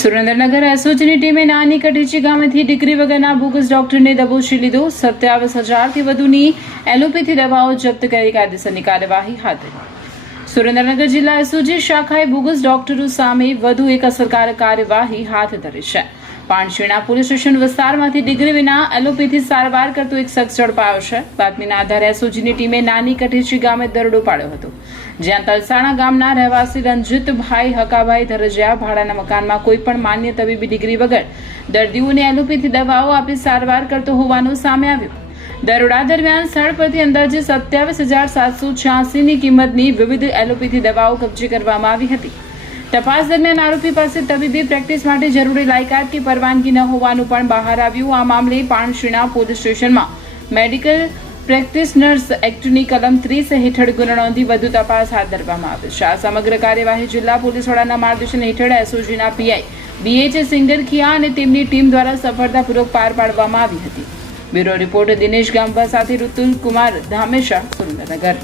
સુરેન્દ્રનગર એસઓજીની ટીમે નાની કટીચી ગામેથી ડિગ્રી વગરના બોગસ ડોક્ટરને દબોચી લીધો. 27,000થી વધુની એલોપેથી દવાઓ જપ્ત કરી કાયદેસરની કાર્યવાહી હાથ ધરી. સુરેન્દ્રનગર જિલ્લા એસઓજી શાખાએ બોગસ ડોક્ટરો સામે વધુ એક અસરકારક કાર્યવાહી હાથ ધરી છે. પાણશીણા પોલીસ સ્ટેશન વિસ્તારમાંથી ડિગ્રી વિના એલોપેથી સારવાર કરતો એક શખ્સ ઝડપાયો છે. બાતમીના આધારે એસઓજીની ટીમે નાની કટીચી ગામે દરોડો પાડ્યો હતો, જ્યાં તલસાણા ગામના રહેવાસી રંજીતભાઈ હકાભાઈ ધરજીયા ભાડાના મકાનમાં કોઈપણ માન્ય તબીબી ડિગ્રી વગર દર્દીઓને એલોપેથી દવાઓ આપી સારવાર કરતો હોવાનું સામે આવ્યું. દરોડા દરમિયાન સ્થળ પરથી અંદાજે 27,786ની કિંમતની વિવિધ એલોપેથી દવાઓ કબજે કરવામાં આવી હતી. તપાસ દરમિયાન આરોપી પાસે તબીબી પ્રેક્ટિસ માટે જરૂરી લાયકાત કે પરવાનગી ન હોવાનું પણ બહાર આવ્યું. આ મામલે પાણશીણા પોલીસ સ્ટેશનમાં મેડિકલ પ્રેક્ટિશનર્સ એક્ટની કલમ 30 હેઠળ ગુનો નોંધી વધુ તપાસ હાથ ધરવામાં આવી છે. આ સમગ્ર કાર્યવાહી જિલ્લા પોલીસ વડાના માર્ગદર્શન હેઠળ એસઓજીના પીઆઈ BH સિંગરખિયા અને તેમની ટીમ દ્વારા સફળતાપૂર્વક પાર પાડવામાં આવી હતી. બ્યુરો રિપોર્ટ દિનેશ ગામવા સાથે ઋતુલ કુમાર ધામેશા, સુરેન્દ્રનગર.